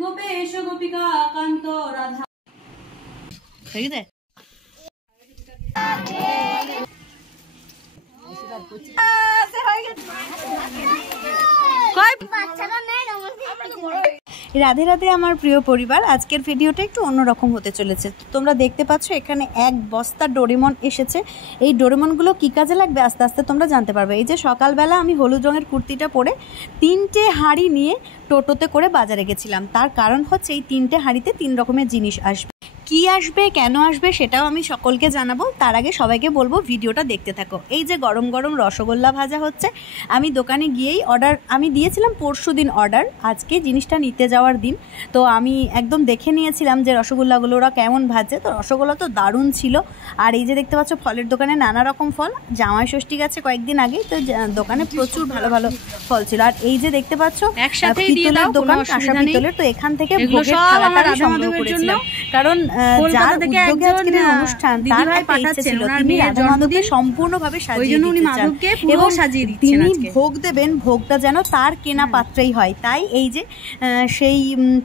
গোপেশ গোপিকা কান্ত রাধা রাধে রাধে আমার প্রিয় পরিবার। আজকের ভিডিওটা একটু অন্যরকম হতে চলেছে। তোমরা দেখতে পাচ্ছ এখানে এক বস্তা ডোরেমন এসেছে। এই ডোরেমনগুলো কী কাজে লাগবে আস্তে আস্তে তোমরা জানতে পারবে। এই যে সকালবেলা আমি হলুদ রঙের কুর্তিটা পরে 3টে হাঁড়ি নিয়ে টোটোতে করে বাজারে গেছিলাম। তার কারণ হচ্ছে এই 3টে হাঁড়িতে 3 রকমের জিনিস আসবে। কি আসবে, কেন আসবে সেটাও আমি সকলকে জানাবো। তার আগে সবাইকে বলবো ভিডিওটা দেখতে থাকো। এই যে গরম গরম রসগোল্লা ভাজা হচ্ছে। আমি দোকানে গিয়েই আমি দিয়েছিলাম পরশুদিন অর্ডার, আজকে জিনিসটা নিতে যাওয়ার দিন। তো আমি একদম দেখে নিয়েছিলাম যে রসগোল্লাগুলো ওরা কেমন ভাজছে। তো রসগোল্লা তো দারুণ ছিল। আর এই যে দেখতে পাচ্ছ ফলের দোকানে নানা রকম ফল। জামাই ষষ্ঠী গেছে কয়েকদিন আগেই, তো দোকানে প্রচুর ভালো ভালো ফল ছিল। আর এই যে দেখতে পাচ্ছ পিতলের দোকান, কাঁসা পিতলের। তো এখান থেকে ভোগের থালাটা আমি সংগ্রহ করেছিলাম, কারণ যার উদ্যোগে আজকের এই অনুষ্ঠান তার একটা ইচ্ছে ছিল তিনি রাধা মাধবকে সম্পূর্ণভাবে সাজিয়ে দিতে চান এবং তিনি ভোগ দেবেন, ভোগটা যেন তার কেনা পাত্রেই হয়। তাই এই যে সেই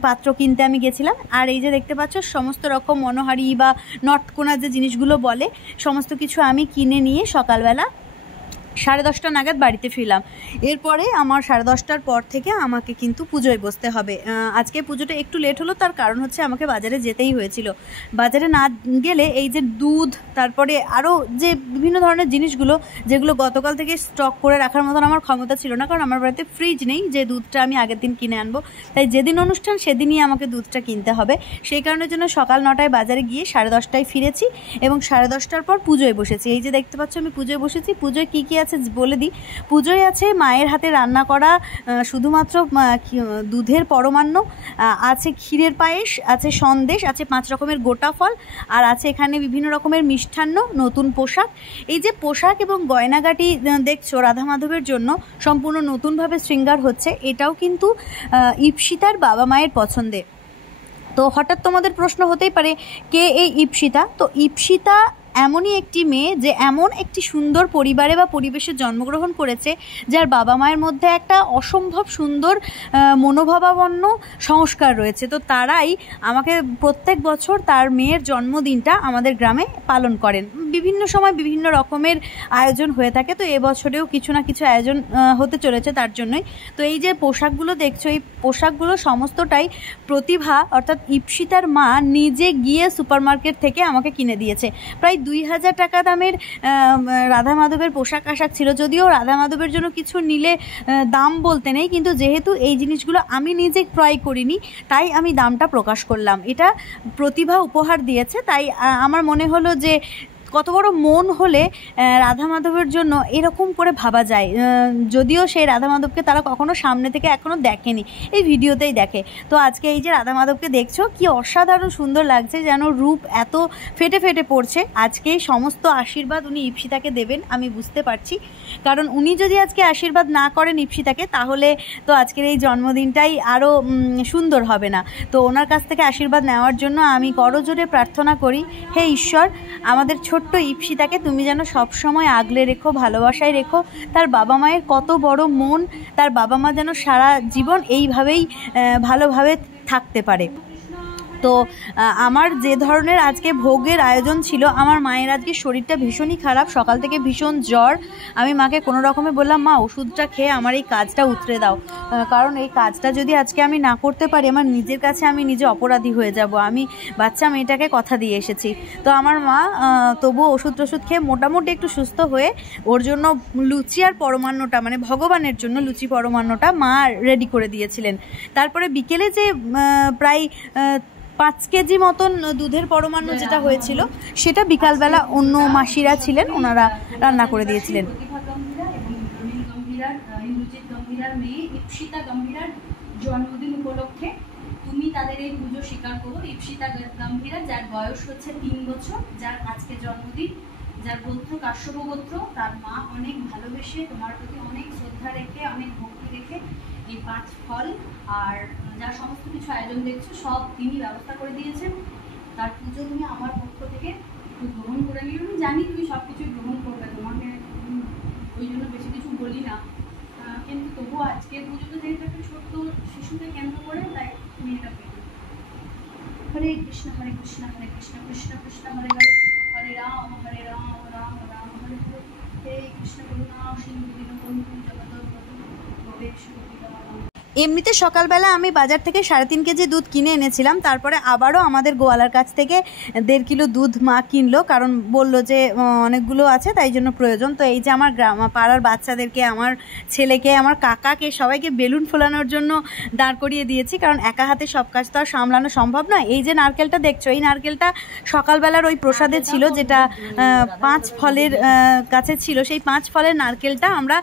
পাত্র কিনতে আমি গেছিলাম। আর এই যে দেখতে পাচ্ছ সমস্ত রকম মনোহারি বা নটকোনা যে জিনিসগুলো বলে সমস্ত কিছু আমি কিনে নিয়ে সকালবেলা 10:30 নাগাদ বাড়িতে ফিরলাম। এরপরে আমার 10:30টার পর থেকে আমাকে কিন্তু পুজোয় বসতে হবে। আজকে পুজোটা একটু লেট হলো, তার কারণ হচ্ছে আমাকে বাজারে যেতেই হয়েছিল। বাজারে না গেলে এই যে দুধ, তারপরে আরও যে বিভিন্ন ধরনের জিনিসগুলো যেগুলো গতকাল থেকে স্টক করে রাখার মতন আমার ক্ষমতা ছিল না, কারণ আমার বাড়িতে ফ্রিজ নেই যে দুধটা আমি আগের দিন কিনে আনবো। তাই যেদিন অনুষ্ঠান সেদিনই আমাকে দুধটা কিনতে হবে। সেই কারণের জন্য সকাল 9টায় বাজারে গিয়ে 10:30টায় ফিরেছি এবং 10:30টার পর পুজোয় বসেছি। এই যে দেখতে পাচ্ছ আমি পুজোয় বসেছি। পুজোয় কী কী আছে বলে দিই। পুজোয় আছে মায়ের হাতে রান্না করা শুধুমাত্র দুধের পরমান্ন, আছে ক্ষীরের পায়েস, আছে সন্দেশ, আছে 5 রকমের গোটা ফল, আর আছে এখানে বিভিন্ন রকমের মিষ্টান্ন, নতুন পোশাক। এই যে পোশাক এবং গয়নাগাটি দেখছো রাধা মাধবের জন্য সম্পূর্ণ নতুনভাবে শৃঙ্গার হচ্ছে, এটাও কিন্তু ইপ্সিতার বাবা মায়ের পছন্দের। তো হঠাৎ তোমাদের প্রশ্ন হতেই পারে কে এই ইপ্সিতা। তো ইপ্সিতা এমনই একটি মেয়ে যে এমন একটি সুন্দর পরিবারে বা পরিবেশে জন্মগ্রহণ করেছে যার বাবা মায়ের মধ্যে একটা অসম্ভব সুন্দর মনোভাবাপন্ন সংস্কার রয়েছে। তো তারাই আমাকে প্রত্যেক বছর তার মেয়ের জন্মদিনটা আমাদের গ্রামে পালন করেন। বিভিন্ন সময় বিভিন্ন রকমের আয়োজন হয়ে থাকে। তো এবছরেও কিছু না কিছু আয়োজন হতে চলেছে তার জন্যই। তো এই যে পোশাকগুলো দেখছো, এই পোশাকগুলো সমস্তটাই প্রতিভা অর্থাৎ ইপ্সিতার মা নিজে গিয়ে সুপারমার্কেট থেকে আমাকে কিনে দিয়েছে। প্রায় 2000 টাকা দামের রাধা মাধবের পোশাক আশাক ছিল। যদিও রাধা মাধবের জন্য কিছু নিলে দাম বলতে নেই, কিন্তু যেহেতু এই জিনিসগুলো আমি নিজে ক্রয় করিনি তাই আমি দামটা প্রকাশ করলাম। এটা প্রতিভা উপহার দিয়েছে। তাই আমার মনে হলো যে কত বড় মন হলে রাধা মাধবের জন্য এরকম করে ভাবা যায়। যদিও সেই রাধা মাধবকে তারা কখনো সামনে থেকে এখনও দেখেনি, এই ভিডিওতেই দেখে। তো আজকে এই যে রাধা মাধবকে দেখছো কি অসাধারণ সুন্দর লাগছে, যেন রূপ এত ফেটে ফেটে পড়ছে। আজকে সমস্ত আশীর্বাদ উনি ইপ্সিতাকে দেবেন আমি বুঝতে পারছি, কারণ উনি যদি আজকে আশীর্বাদ না করেন ইপ্সিতাকে তাহলে তো আজকের এই জন্মদিনটাই আরও সুন্দর হবে না। তো ওনার কাছ থেকে আশীর্বাদ নেওয়ার জন্য আমি করজোড়ে প্রার্থনা করি, হে ঈশ্বর আমাদের ছোট্ট ইপ্সিতাকে তুমি যেন সবসময় আগলে রেখো, ভালোবাসায় রেখো। তার বাবা মায়ের কত বড় মন, তার বাবা মা যেন সারা জীবন এইভাবেই ভালোভাবে থাকতে পারে। তো আমার যে ধরনের আজকে ভোগের আয়োজন ছিল, আমার মায়ের আজকে শরীরটা ভীষণই খারাপ, সকাল থেকে ভীষণ জ্বর। আমি মাকে কোনো রকমে বললাম মা ওষুধটা খেয়ে আমার এই কাজটা উতরে দাও, কারণ এই কাজটা যদি আজকে আমি না করতে পারি আমার নিজের কাছে আমি নিজে অপরাধী হয়ে যাব। আমি বাচ্চা মেয়েটাকে কথা দিয়ে এসেছি। তো আমার মা তবুও ওষুধ টষুধ খেয়ে মোটামুটি একটু সুস্থ হয়ে ওর জন্য লুচি আর পরমান্নটা মানে ভগবানের জন্য লুচি পরমান্নটা মা রেডি করে দিয়েছিলেন। তারপরে বিকেলে যে প্রায় 5 কেজি মতন দুধের পরমান্ন যেটা হয়েছিল সেটা বিকালবেলা অন্য মাসিরা ছিলেন, ওনারা রান্না করে দিয়েছিলেন। ইন্দ্রজিৎ গম্ভীরার মেয়ে ইপ্সিতা গম্ভীরার জন্মদিন উপলক্ষে তুমি তাদের এই পুজো স্বীকার করো। ইপ্সিতা গম্ভীরা যার বয়স হচ্ছে 3 বছর, যার আজকে জন্মদিন, যার গোত্র কাশ্যপ গোত্র, তার মা অনেক ভালোবেসে তোমার প্রতি অনেক শ্রদ্ধা রেখে অনেক ভক্তি রেখে এই 5 ফল আর যা সমস্ত কিছু আয়োজন দেখছো সব তিনি ব্যবস্থা করে দিয়েছেন। তার পুজো তুমি আমার পক্ষ থেকে একটু গ্রহণ করে নিও। আমি জানি তুমি সব কিছু গ্রহণ করবে, তোমাকে ওই জন্য বেশি কিছু বলি না। কিন্তু তবুও আজকের পুজোতে যেহেতু একটা ছোট্ট শিশুকে কেন্দ্র করে, তাই মেয়েটা পেল। হরে কৃষ্ণ কৃষ্ণ কৃষ্ণ কৃষ্ণ হরে হরে, হরে রাম রাম রাম হরে হরে, হে কৃষ্ণ করুণা সিন্ধু দীনবন্ধু জগৎপতি গোপেশ গোপিকা। এমনিতে সকালবেলা আমি বাজার থেকে 3.5 কেজি দুধ কিনে এনেছিলাম, তারপরে আবারও আমাদের গোয়ালার কাছ থেকে 1.5 কিলো দুধ মা কিনলো, কারণ বললো যে অনেকগুলো আছে তাই জন্য প্রয়োজন। তো এই যে আমার পাড়ার বাচ্চাদেরকে, আমার ছেলেকে, আমার কাকাকে, সবাইকে বেলুন ফোলানোর জন্য দাঁড় করিয়ে দিয়েছি, কারণ একা হাতে সব কাজ তো আর সামলানো সম্ভব নয়। এই যে নারকেলটা দেখছো, এই নারকেলটা সকালবেলার ওই প্রসাদে ছিল, যেটা 5 ফলের কাছে ছিল। সেই 5 ফলের নারকেলটা আমরা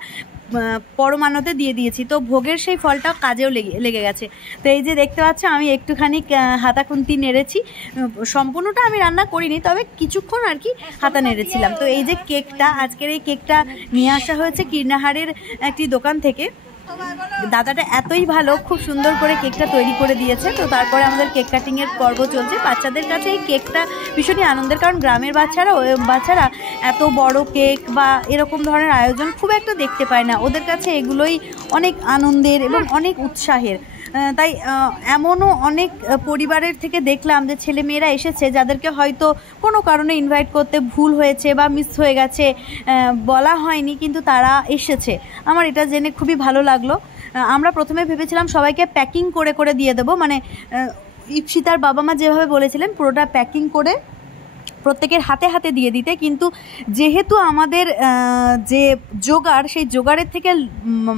পরমান্নতে দিয়ে দিয়েছি, তো ভোগের সেই ফলটা কাজেও লেগে গেছে। তো এই যে দেখতে পাচ্ছ আমি একটুখানি হাতা খুন্তি নেড়েছি, সম্পূর্ণটা আমি রান্না করিনি, তবে কিছুক্ষণ আর কি হাতা নেড়েছিলাম। তো এই যে কেকটা, আজকের এই কেকটা নিয়ে আসা হয়েছে কীর্ণাহারের একটি দোকান থেকে। দাদাটা এতই ভালো, খুব সুন্দর করে কেকটা তৈরি করে দিয়েছে। তো তারপরে আমাদের কেক কাটিংয়ের পর্ব চলছে। বাচ্চাদের কাছে এই কেকটা ভীষণই আনন্দের, কারণ গ্রামের বাচ্চারা এত বড় কেক বা এরকম ধরনের আয়োজন খুব একটা দেখতে পায় না। ওদের কাছে এগুলোই অনেক আনন্দের এবং অনেক উৎসাহের। তাই এমনও অনেক পরিবারের থেকে দেখলাম যে ছেলে মেয়েরা এসেছে যাদেরকে হয়তো কোনো কারণে ইনভাইট করতে ভুল হয়েছে বা মিস হয়ে গেছে, বলা হয়নি, কিন্তু তারা এসেছে। আমার এটা জেনে খুবই ভালো লাগলো। আমরা প্রথমে ভেবেছিলাম সবাইকে প্যাকিং করে করে দিয়ে দেবো, মানে ইপসিতার বাবা মা যেভাবে বলেছিলেন পুরোটা প্যাকিং করে প্রত্যেকের হাতে হাতে দিয়ে দিতে, কিন্তু যেহেতু আমাদের যে জোগাড়, সেই জোগাড়ের থেকে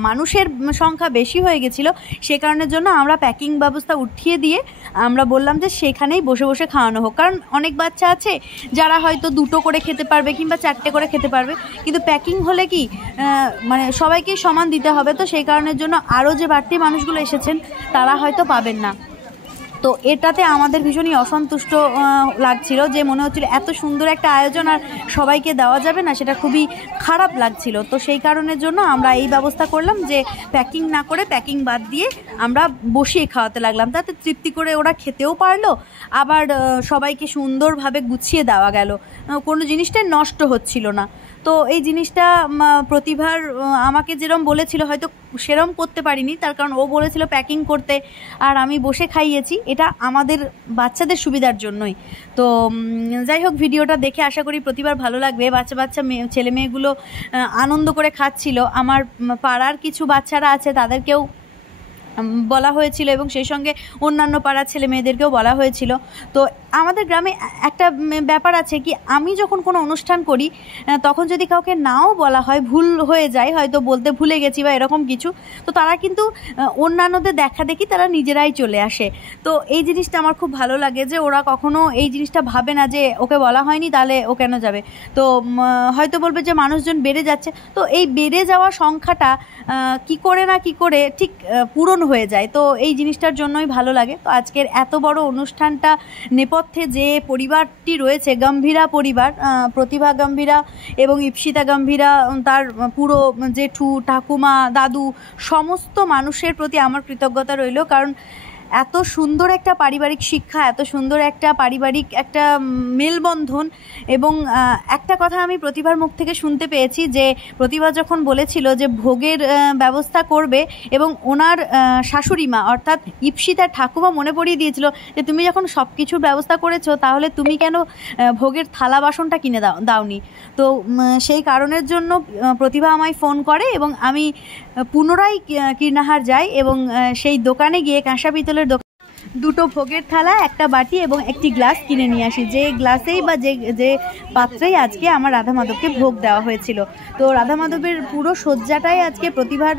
মানুষের সংখ্যা বেশি হয়ে গেছিলো, সে কারণের জন্য আমরা প্যাকিং ব্যবস্থা উঠিয়ে দিয়ে আমরা বললাম যে সেখানেই বসে বসে খাওয়ানো হোক। কারণ অনেক বাচ্চা আছে যারা হয়তো 2টো করে খেতে পারবে কিংবা 4টে করে খেতে পারবে, কিন্তু প্যাকিং হলে কি মানে সবাইকেই সমান দিতে হবে। তো সেই কারণের জন্য আরও যে বাড়তি মানুষগুলো এসেছেন তারা হয়তো পাবেন না। তো এটাতে আমাদের ভীষণই অসন্তুষ্ট লাগছিল, যে মনে হচ্ছিল এত সুন্দর একটা আয়োজন আর সবাইকে দেওয়া যাবে না, সেটা খুবই খারাপ লাগছিল। তো সেই কারণের জন্য আমরা এই ব্যবস্থা করলাম যে প্যাকিং না করে, প্যাকিং বাদ দিয়ে আমরা বসিয়ে খাওয়াতে লাগলাম। তাতে তৃপ্তি করে ওরা খেতেও পারলো, আবার সবাইকে সুন্দরভাবে গুছিয়ে দেওয়া গেল, কোনো জিনিসটাই নষ্ট হচ্ছিল না। তো এই জিনিসটা প্রতিভার আমাকে যেরকম বলেছিল হয়তো সেরকম করতে পারিনি, তার কারণ ও বলেছিল প্যাকিং করতে আর আমি বসে খাইয়েছি। এটা আমাদের বাচ্চাদের সুবিধার জন্যই। তো যাই হোক, ভিডিওটা দেখে আশা করি প্রতিবার ভালো লাগবে। বাচ্চা ছেলে মেয়েগুলো আনন্দ করে খাচ্ছিল। আমার পাড়ার কিছু বাচ্চারা আছে তাদেরকেও বলা হয়েছিল এবং সেই সঙ্গে অন্যান্য পাড়ার ছেলে মেয়েদেরকেও বলা হয়েছিল। তো আমাদের গ্রামে একটা ব্যাপার আছে কি, আমি যখন কোনো অনুষ্ঠান করি তখন যদি কাউকে নাও বলা হয়, ভুল হয়ে যায়, হয়তো বলতে ভুলে গেছি বা এরকম কিছু, তো তারা কিন্তু অন্যান্যদের দেখা দেখি তারা নিজেরাই চলে আসে। তো এই জিনিসটা আমার খুব ভালো লাগে যে ওরা কখনো এই জিনিসটা ভাবে না যে ওকে বলা হয়নি তাহলে ও কেন যাবে। তো হয়তো বলবে যে মানুষজন বেড়ে যাচ্ছে, তো এই বেড়ে যাওয়া সংখ্যাটা কি করে না কি করে ঠিক পূরণ হয়ে যায়। তো এই জিনিসটার জন্যই ভালো লাগে। তো আজকের এত বড় অনুষ্ঠানটা নেপথ্যে যে পরিবারটি রয়েছে, গম্ভীরা পরিবার, প্রতিভা গম্ভীরা এবং ইপসিতা গম্ভীরা, তার পুরো জেঠু, ঠাকুমা, দাদু, সমস্ত মানুষের প্রতি আমার কৃতজ্ঞতা রইল। কারণ এত সুন্দর একটা পারিবারিক শিক্ষা, এত সুন্দর একটা পারিবারিক একটা মেলবন্ধন। এবং একটা কথা আমি প্রতিভার মুখ থেকে শুনতে পেয়েছি, যে প্রতিভা যখন বলেছিল যে ভোগের ব্যবস্থা করবে, এবং ওনার শাশুড়ি মা অর্থাৎ ইপসিতার ঠাকুমা মনে পড়িয়ে দিয়েছিল যে তুমি যখন সব কিছুর ব্যবস্থা করেছো তাহলে তুমি কেন ভোগের থালা বাসনটা কিনে দাওনি। তো সেই কারণের জন্য প্রতিভা আমায় ফোন করে এবং আমি পুনরায় কীর্ণাহার যাই এবং সেই দোকানে গিয়ে কাঁসা পিতলের 2টো ভোগের থালা, একটা বাটি এবং একটি গ্লাস কিনে নিয়ে আসি, যে গ্লাসেই বা যে পাত্রেই আজকে আমার রাধা মাধবকে ভোগ দেওয়া হয়েছিল। তো রাধা মাধবের পুরো সজ্জাটাই আজকে প্রতিভার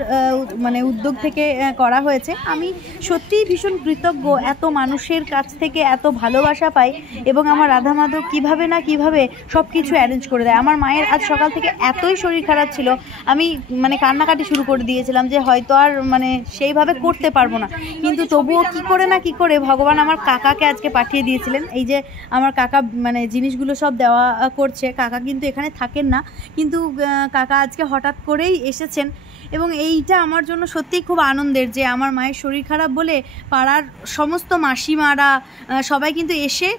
মানে উদ্যোগ থেকে করা হয়েছে। আমি সত্যিই ভীষণ কৃতজ্ঞ, এত মানুষের কাছ থেকে এত ভালোবাসা পাই এবং আমার রাধা মাধব কীভাবে না কীভাবে সব কিছু অ্যারেঞ্জ করে দেয়। আমার মায়ের আজ সকাল থেকে এতই শরীর খারাপ ছিল, আমি মানে কান্নাকাটি শুরু করে দিয়েছিলাম যে হয়তো আর মানে সেইভাবে করতে পারবো না, কিন্তু তবুও কী করে না কী করে ভগবান আমার কাকাকে আজকে পাঠিয়ে দিয়েছিলেন। এই যে আমার কাকা মানে জিনিসগুলো সব দেওয়া করছে, কাকা কিন্তু এখানে থাকেন না, কিন্তু কাকা আজকে হঠাৎ করেই এসেছেন এবং এইটা আমার জন্য সত্যিই খুব আনন্দের যে আমার মায়ের শরীর খারাপ বলে পাড়ার সমস্ত মাসিমারা সবাই কিন্তু এসে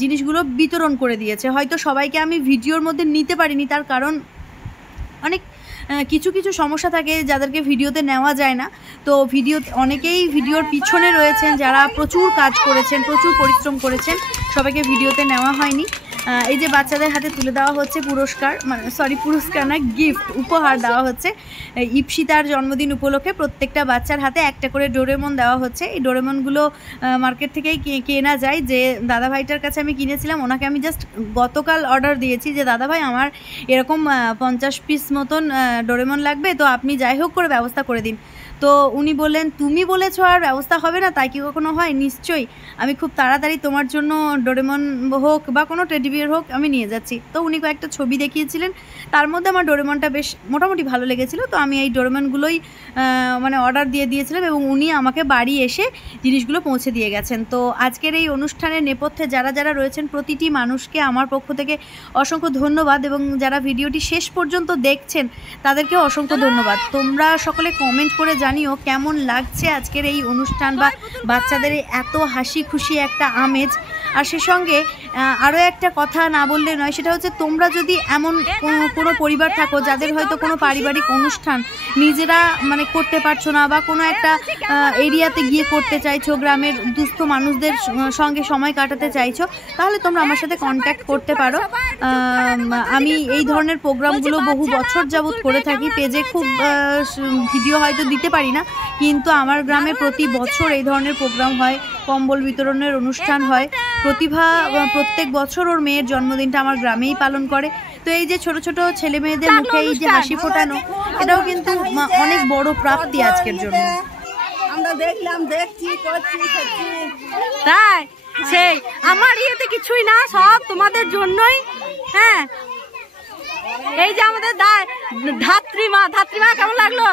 জিনিসগুলো বিতরণ করে দিয়েছে। হয়তো সবাইকে আমি ভিডিওর মধ্যে নিতে পারিনি, তার কারণ অনেক কিছু কিছু সমস্যা থাকে যাদেরকে ভিডিওতে নেওয়া যায় না। তো অনেকেই ভিডিওর পিছনে রয়েছেন যারা প্রচুর কাজ করেছেন, প্রচুর পরিশ্রম করেছেন, সবাইকে ভিডিওতে নেওয়া হয়নি। এই যে বাচ্চাদের হাতে তুলে দেওয়া হচ্ছে পুরস্কার, পুরস্কার না, গিফট, উপহার দেওয়া হচ্ছে। ইপসিতার জন্মদিন উপলক্ষে প্রত্যেকটা বাচ্চার হাতে একটা করে ডোরেমন দেওয়া হচ্ছে। এই ডোরেমনগুলো মার্কেট থেকেই কেনা যায়। যে দাদাভাইটার কাছে আমি কিনেছিলাম, ওনাকে আমি জাস্ট গতকাল অর্ডার দিয়েছি যে দাদাভাই আমার এরকম 50 পিস মতন ডোরেমন লাগবে, তো আপনি যাই হোক করে ব্যবস্থা করে দিন। তো উনি বললেন, তুমি বলেছো আর ব্যবস্থা হবে না, তাই কি কখনো হয়? নিশ্চয়ই, আমি খুব তাড়াতাড়ি তোমার জন্য ডোরেমন হোক বা কোনো টেডি বিয়ার হোক আমি নিয়ে যাচ্ছি। তো উনি কয়েকটা ছবি দেখিয়েছিলেন, তার মধ্যে আমার ডোরেমনটা বেশ মোটামুটি ভালো লেগেছিলো। তো আমি এই ডোরেমনগুলোই অর্ডার দিয়ে দিয়েছিলাম এবং উনি আমাকে বাড়ি এসে জিনিসগুলো পৌঁছে দিয়ে গেছেন। তো আজকের এই অনুষ্ঠানের নেপথ্যে যারা যারা রয়েছেন প্রতিটি মানুষকে আমার পক্ষ থেকে অসংখ্য ধন্যবাদ, এবং যারা ভিডিওটি শেষ পর্যন্ত দেখছেন তাদেরকেও অসংখ্য ধন্যবাদ। তোমরা সকলে কমেন্ট করে জানিও কেমন লাগছে আজকের এই অনুষ্ঠান বা বাচ্চাদের এত হাসি খুশি একটা আমেজ। আর সে সঙ্গে আরও একটা কথা না বললে নয়, সেটা হচ্ছে তোমরা যদি এমন কোনো পরিবার থাকো যাদের হয়তো কোনো পারিবারিক অনুষ্ঠান নিজেরা করতে পারছো না, বা কোনো একটা এরিয়াতে গিয়ে করতে চাইছো, গ্রামের দুস্থ মানুষদের সঙ্গে সময় কাটাতে চাইছো, তাহলে তোমরা আমার সাথে কন্ট্যাক্ট করতে পারো। আমি এই ধরনের প্রোগ্রামগুলো বহু বছর যাবৎ করে থাকি। পেজে খুব ভিডিও হয়তো দিতে পারি না, কিন্তু আমার গ্রামে প্রতি বছর এই ধরনের প্রোগ্রাম হয়, কম্বল বিতরণের অনুষ্ঠান হয়। প্রত্যেক বছর ওর মেয়ের জন্মদিনটা আমার গ্রামেই পালন করে। তো এই যে ছোট ছোট ছেলে মেয়েদের মুখে এই যে হাসি ফোটানো, এটাও কিন্তু অনেক বড় প্রাপ্তি আজকের জন্য। আমরা দেখলাম, দেখছি, করছি, তাই সেই আমার ইয়েতে কিছুই না, সব তোমাদের জন্যই। হ্যাঁ, এই যে আমাদের ধাত্রীমা কেমন লাগলো?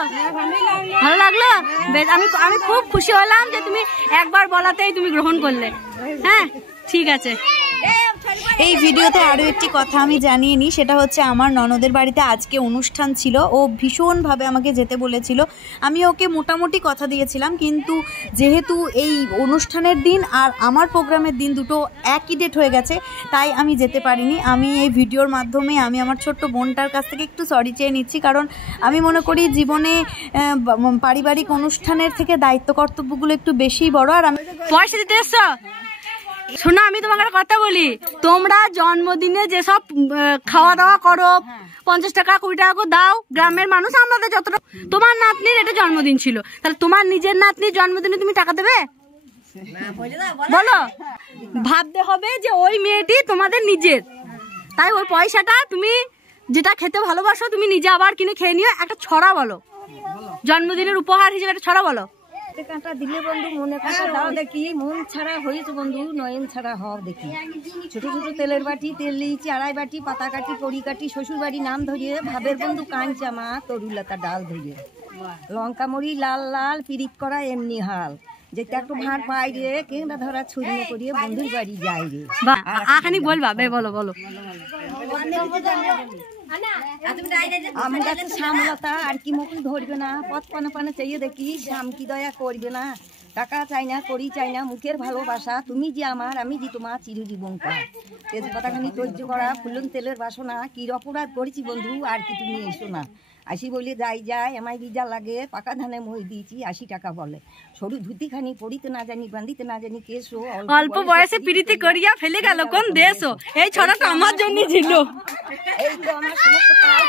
ভালো লাগলো? বেশ, আমি খুব খুশি হলাম যে তুমি একবার বলাতেই তুমি গ্রহণ করলে। হ্যাঁ, ঠিক আছে। এই ভিডিওতে আরও একটি কথা আমি জানিয়ে নিই, সেটা হচ্ছে আমার ননদের বাড়িতে আজকে অনুষ্ঠান ছিল। ও ভীষণভাবে আমাকে যেতে বলেছিল, আমি ওকে মোটামুটি কথা দিয়েছিলাম, কিন্তু যেহেতু এই অনুষ্ঠানের দিন আর আমার প্রোগ্রামের দিন দুটো একই ডেট হয়ে গেছে, তাই আমি যেতে পারিনি। আমি এই ভিডিওর মাধ্যমে আমি আমার ছোট্ট বোনটার কাছ থেকে একটু সরি চেয়ে নিচ্ছি, কারণ আমি মনে করি জীবনে পারিবারিক অনুষ্ঠানের থেকে দায়িত্ব কর্তব্যগুলো একটু বেশিই বড়। আর আমি পয়সা দিতে এসছো? শোনো, আমি তোমাকে কথা বলি, তোমরা জন্মদিনে যেসব খাওয়া দাওয়া করো, 50 টাকা 20 টাকা করে দাও, গ্রামের মানুষ আমাদের যতটা। তোমার নাতনির এটা জন্মদিন ছিল, তাহলে তোমার নিজের নাতনির জন্মদিনে তুমি টাকা দেবে? বলো, ভাবতে হবে যে ওই মেয়েটি তোমাদের নিজের, তাই ওই পয়সাটা তুমি যেটা খেতে ভালোবাসো তুমি নিজে আবার কিনে খেয়ে নিও। একটা ছড়া বলো, জন্মদিনের উপহার হিসেবে একটা ছড়া বলো। কাঁটা দিলে বন্ধু মনে কাঁটা দাও দেখি, মন ছাড়া হয়েছে বন্ধু নয়ন ছাড়া হও দেখি। ছোট ছোট তেলের বাটি তেল লিয়েছি, আড়াই বাটি পাতা কাটি, কড়ি কাটি, শ্বশুর বাড়ি নাম ধরিয়ে, ভাবের বন্ধু কাঞ্চা মা তরুলতা ডাল ধরিয়ে, লঙ্কা মরি লাল লাল পিরিক করা এমনি হাল, যেটা একটু ভাঁড় পাই রে কেনা ধরা ছড়িয়ে করিয়ে বন্ধুর বাড়ি যাই রে। আখানি বলবা, বলো বলো। আমি কাছে শ্যামলতা আর কি মুখ ধরবে না, পথ পানে পানে চাইয়ে দেখি, শ্যাম কি দয়া করবে না। টাকা চাই না, করি চাই না, মুখের ভালোবাসা, তুমি যে আমার আমি যে তোমার চিরজীবন কার। তেজপাতাখানি তৈর্য করা, ফুলন তেলের বাসনা, কি অপরাধ করেছি বন্ধু আর কি তুমি এসো না। আসি বলে যাই আমায় বিজা লাগে, পাকা ধানে মই দিয়েছি 80 টাকা বলে। সরু ধুতিখানি পড়িতে না জানি, বাঁধিতে না জানি, কেসো অল্প বয়সে প্রীতি করিয়া ফেলে গেল কোন দেশ। এই ছড়াটা আমার জন্য ছিল। এই তো আমার সমস্ত প্রায়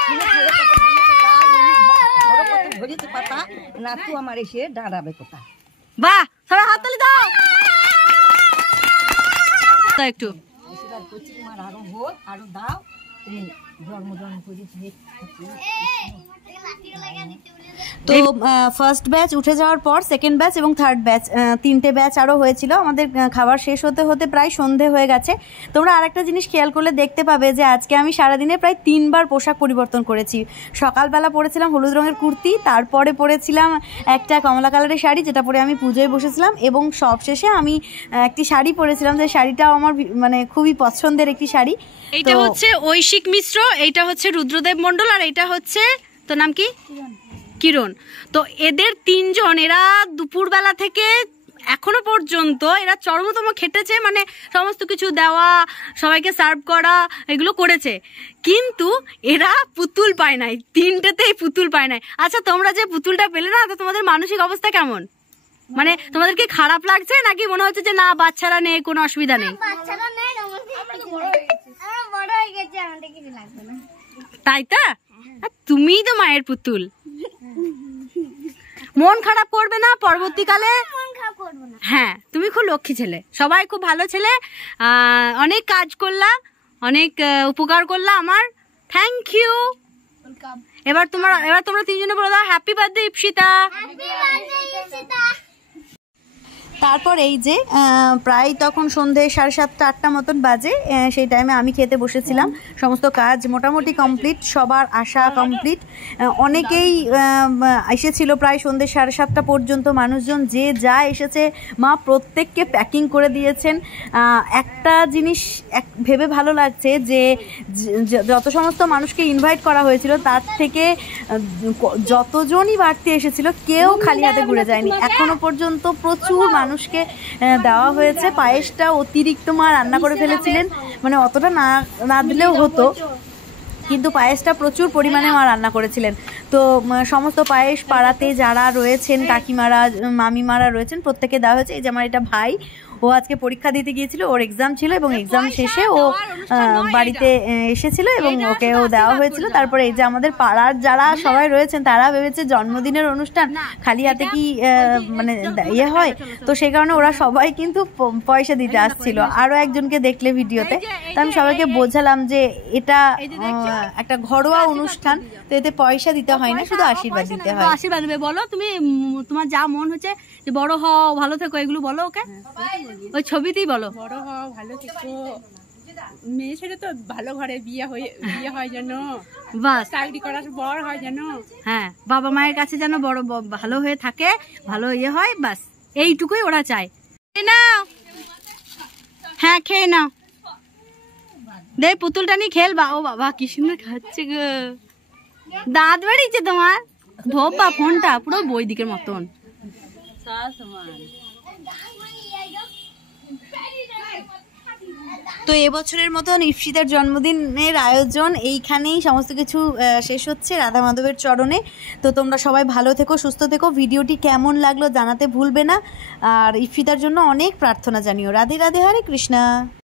ধরেছে পাতা, না তো আমার এসে দাঁড়াবে কোথা। বাহ, সবাই হাততালি দাও একটু। তোমার আরো হোক, আরো দাও, তুমি জন্ম করেছি। তো ফার্স্ট ব্যাচ উঠে যাওয়ার পর সেকেন্ড ব্যাচ এবং থার্ড ব্যাচ, 3টে ব্যাচ আরও হয়েছিল। আমাদের খাবার শেষ হতে হতে প্রায় সন্ধে হয়ে গেছে। তোমরা আরেকটা জিনিস খেয়াল করলে দেখতে পাবে যে আজকে আমি সারাদিনে প্রায় 3বার পোশাক পরিবর্তন করেছি। সকালবেলা পরেছিলাম হলুদ রঙের কুর্তি, তারপরে পরেছিলাম একটা কমলা কালারের শাড়ি, যেটা পরে আমি পুজোয় বসেছিলাম, এবং সবশেষে আমি একটি শাড়ি পরেছিলাম, যে শাড়িটাও আমার খুবই পছন্দের একটি শাড়ি। এইটা হচ্ছে ঐশিক মিশ্র, এইটা হচ্ছে রুদ্রদেব মণ্ডল, আর এইটা হচ্ছে তোর নাম কি? কিরণ। তো এদের 3জন, এরা দুপুরবেলা থেকে এখনো পর্যন্ত এরা চরমতম খেটেছে, মানে সমস্ত কিছু দেওয়া, সবাইকে সার্ভ করা, এগুলো করেছে, কিন্তু এরা পুতুল পায় নাই, 3টেতেই পুতুল পায় নাই। আচ্ছা তোমরা যে পুতুলটা পেলে না, তো তোমাদের মানসিক অবস্থা কেমন? মানে তোমাদের কি খারাপ লাগছে নাকি মনে হচ্ছে যে না বাচ্চারা নেই, কোনো অসুবিধা নেই? তাই তা, তুমিই তো মায়ের পুতুল। মন খারাপ করবে না পরবর্তীকালে? হ্যাঁ, তুমি খুব লক্ষ্মী ছেলে, সবাই খুব ভালো ছেলে, অনেক কাজ করলা, অনেক উপকার করলা আমার, থ্যাংক ইউ। এবার তোমরা 3জনে বলে দাও হ্যাপি বার্থডে ইপসিতা। তারপর এই যে প্রায় তখন সন্ধে 7:30 8টা মতন বাজে, সেই টাইমে আমি খেতে বসেছিলাম। সমস্ত কাজ মোটামুটি কমপ্লিট, সবার আসা কমপ্লিট, অনেকেই এসেছিল প্রায় সন্ধে 7:30 পর্যন্ত মানুষজন, যে যা এসেছে মা প্রত্যেককে প্যাকিং করে দিয়েছেন। একটা জিনিস ভেবে ভালো লাগছে যে যত সমস্ত মানুষকে ইনভাইট করা হয়েছিল তার থেকে যতজনই বাড়তি এসেছিল কেউ খালি হাতে ঘুরে যায়নি। এখনো পর্যন্ত প্রচুর মানুষকে দেওয়া হয়েছে। পায়েসটা অতিরিক্ত মা রান্না করে ফেলেছিলেন, মানে অতটা না দিলেও হতো, কিন্তু পায়েসটা প্রচুর পরিমাণে মা রান্না করেছিলেন। তো সমস্ত পায়েস পাড়াতে যারা রয়েছেন, কাকিমারা মামিমারা রয়েছেন, প্রত্যেকে দেওয়া হয়েছে। এই যে আমার এটা ভাই, ও আজকে পরীক্ষা দিতে গিয়েছিল, ওর এক্সাম ছিল এবং এক্সাম শেষে ও বাড়িতে এসেছিল এবং ওকেও দেওয়া হয়েছিল। তারপরে এই যে আমাদের পাড়ার যারা সবাই রয়েছেন তারা ভেবেছে জন্মদিনের অনুষ্ঠান খালি হাতে কি মানে ইয়ে হয়, তো সেই কারণে ওরা সবাই কিন্তু পয়সা দিতে আসছিল। আরও একজনকে দেখলে ভিডিওতে, তো আমি সবাইকে বোঝালাম যে এটা একটা ঘরোয়া অনুষ্ঠান, তো এতে পয়সা দিতে হয় না, শুধু আশীর্বাদ দিতে হয়। আশীর্বাদ দেবে, বলো তুমি তোমার যা মন হচ্ছে যে বড় হও, ভালো থেকো, এগুলো বলো ওকে, ওই ছবিতেই বলো। বড় হও, ভালো থেকো, মেয়ে ছেলে তো ভালো ঘরে বিয়ে হয় যেন, বাস চাকরি করার বড় হয় যেন, হ্যাঁ বাবা মায়ের কাছে যেন বড় ভালো হয়ে থাকে, ভালো ইয়ে হয়, বাস এইটুকুই ওরা চায়। নাও, হ্যাঁ খেয়ে নাও, দে পুতুলটা নিয়ে খেলবা। ও বাবা কি সুন্দর খাচ্ছে গো, দাঁত বেরিয়েছে তোমার, ধোপা ফোনটা পুরো বৈদিকের মতন। তো এবছরের মতন ইপসিতার জন্মদিনের আয়োজন এইখানেই সমস্ত কিছু শেষ হচ্ছে রাধা মাধবের চরণে। তো তোমরা সবাই ভালো থেকো, সুস্থ থেকো। ভিডিওটি কেমন লাগলো জানাতে ভুলবে না, আর ইপসিতার জন্য অনেক প্রার্থনা জানিও। রাধে রাধে, হরে কৃষ্ণা।